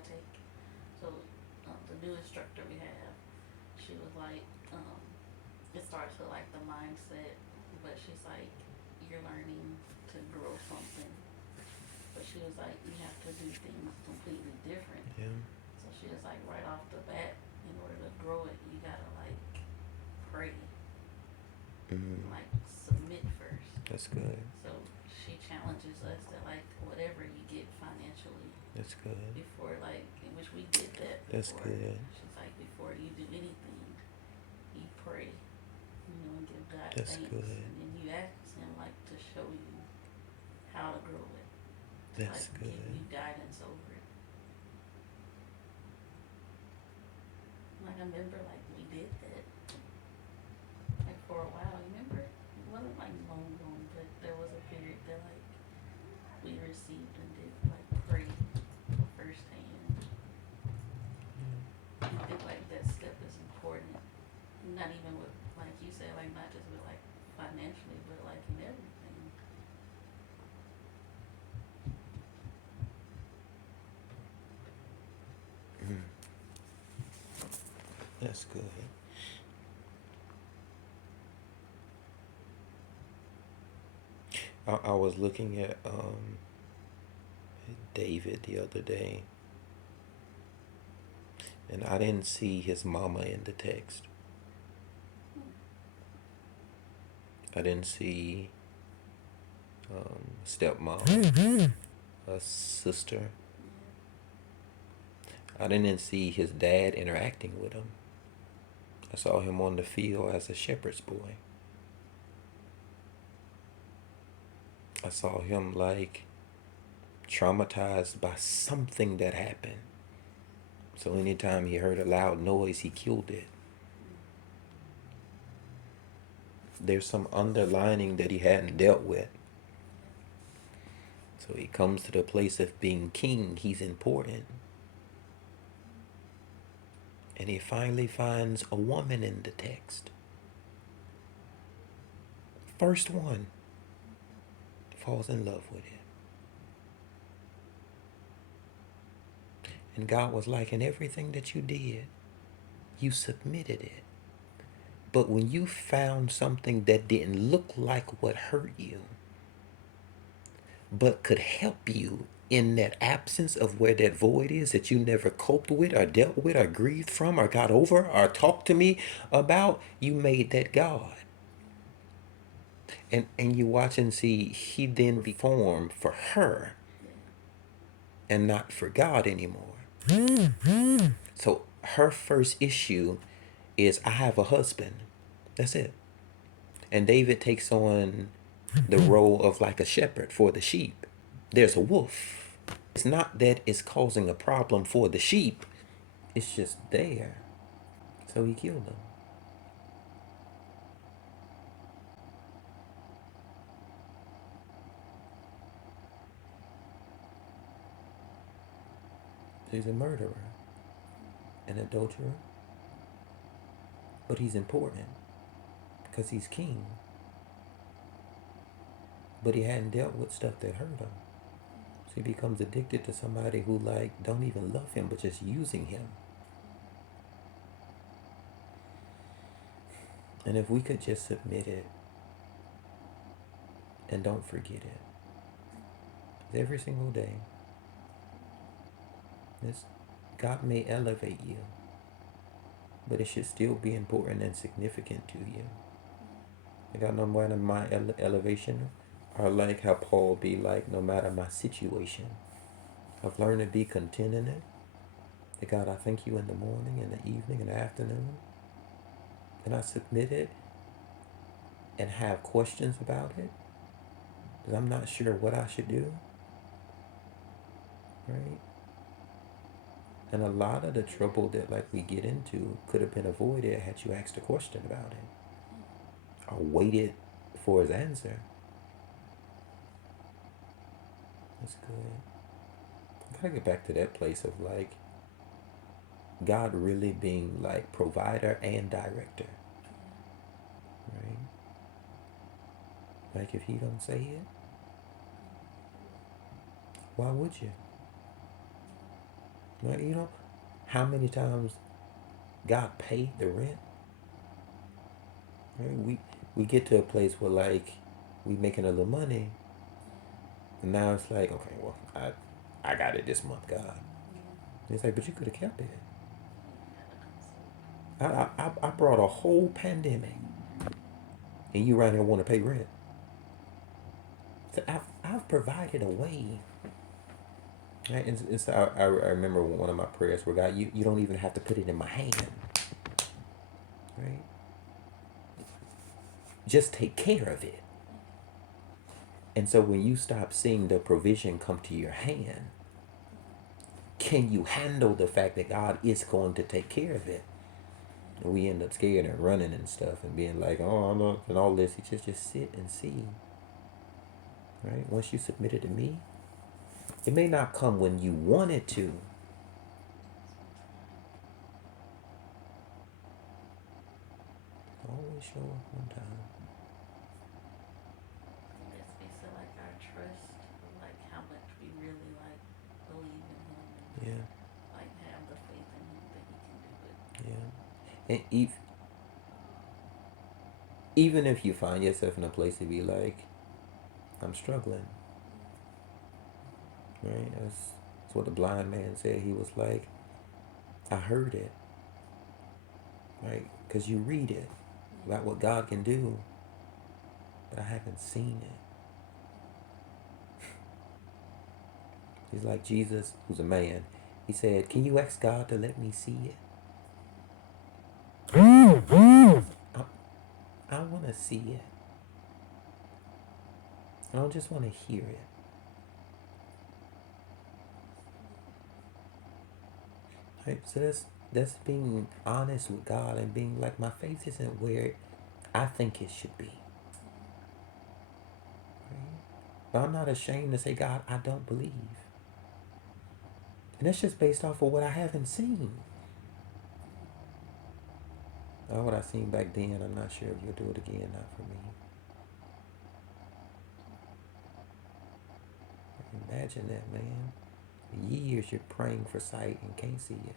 I take. So the new instructor we have, she was like, it starts with like the mindset, but she's like, you're learning to grow something. But she was like, you have to do things completely different. Yeah. So she was like, right off the bat, in order to grow it, you gotta like pray, Mm. like submit first. That's good. So she challenges us that like whatever you get financially, That's good. before like, in which we did that That's before. good. She's like, before you do anything, you pray, and give God That's thanks, good. and then you ask Him like to show you how to grow it, to like That's give good. you guidance over it. Like I remember, like we did that like for a while. Remember, it wasn't like long, but there was a period that like we received and did like pray firsthand. I think like that step is important. Not even with like you said, like not just with like financially, but like in everything. Mm. That's good. I was looking at David the other day, and I didn't see his mama in the text. I didn't see stepmom, a sister. I didn't see his dad interacting with him. I saw him on the field as a shepherd's boy. I saw him like traumatized by something that happened. So anytime he heard a loud noise, he killed it. There's some underlining that he hadn't dealt with. So he comes to the place of being king. He's important. And he finally finds a woman in the text. First one falls in love with it. And God was like, in everything that you did, you submitted it. But when you found something that didn't look like what hurt you, but could help you in that absence of where that void is that you never coped with or dealt with or grieved from or got over or talked to me about, you made that God. And you watch and see he then reformed for her Yeah. and not for God anymore. So her first issue is, I have a husband. That's it. And David takes on the role of like a shepherd for the sheep. There's a wolf. It's not that it's causing a problem for the sheep, it's just there. So he killed them. So he's a murderer, an adulterer, but he's important because he's king. But he hadn't dealt with stuff that hurt him. So he becomes addicted to somebody who like don't even love him but just using him. And if we could just submit it and don't forget it every single day, this God may elevate you, but it should still be important and significant to you. I got no matter my elevation, or like how Paul be like, no matter my situation, I've learned to be content in it. That God, I thank you in the morning, in the evening, in the afternoon, and I submit it and have questions about it, because I'm not sure what I should do, right? And a lot of the trouble that like we get into could have been avoided had you asked a question about it or waited for his answer. That's good. I gotta get back to that place of like God really being like provider and director, right? Like if he don't say it, why would you? Like, you know, how many times God paid the rent? Right? We get to a place where like we making a little money, and now it's like, okay, well, I got it this month, God. It's like, but you could have kept it. I brought a whole pandemic, and you right here want to pay rent. So I've provided a way. Right? And so I remember one of my prayers where God, you don't even have to put it in my hand. Right? Just take care of it. And so when you stop seeing the provision come to your hand, can you handle the fact that God is going to take care of it? And we end up scared and running and stuff and being like, oh, I'm not, and all this. You just sit and see. Right? Once you submit it to me, it may not come when you want it to. Always show up on time. It speaks to like our trust, like how much we really like believe in him and Yeah, like have the faith in him that he can do it. yeah. And even if you find yourself in a place to be like, I'm struggling, right? That's what the blind man said. He was like, I heard it, right? Because you read it about what God can do, but I haven't seen it. He's like Jesus, who's a man. He said, can you ask God to let me see it? I, I want to see it. I don't just want to hear it. Right? So that's being honest with God and being like, my faith isn't where I think it should be. Right? But I'm not ashamed to say, God, I don't believe. And that's just based off of what I haven't seen. Or what I seen back then, I'm not sure if you'll do it again, not for me. Imagine that, man. Years you're praying for sight and can't see it.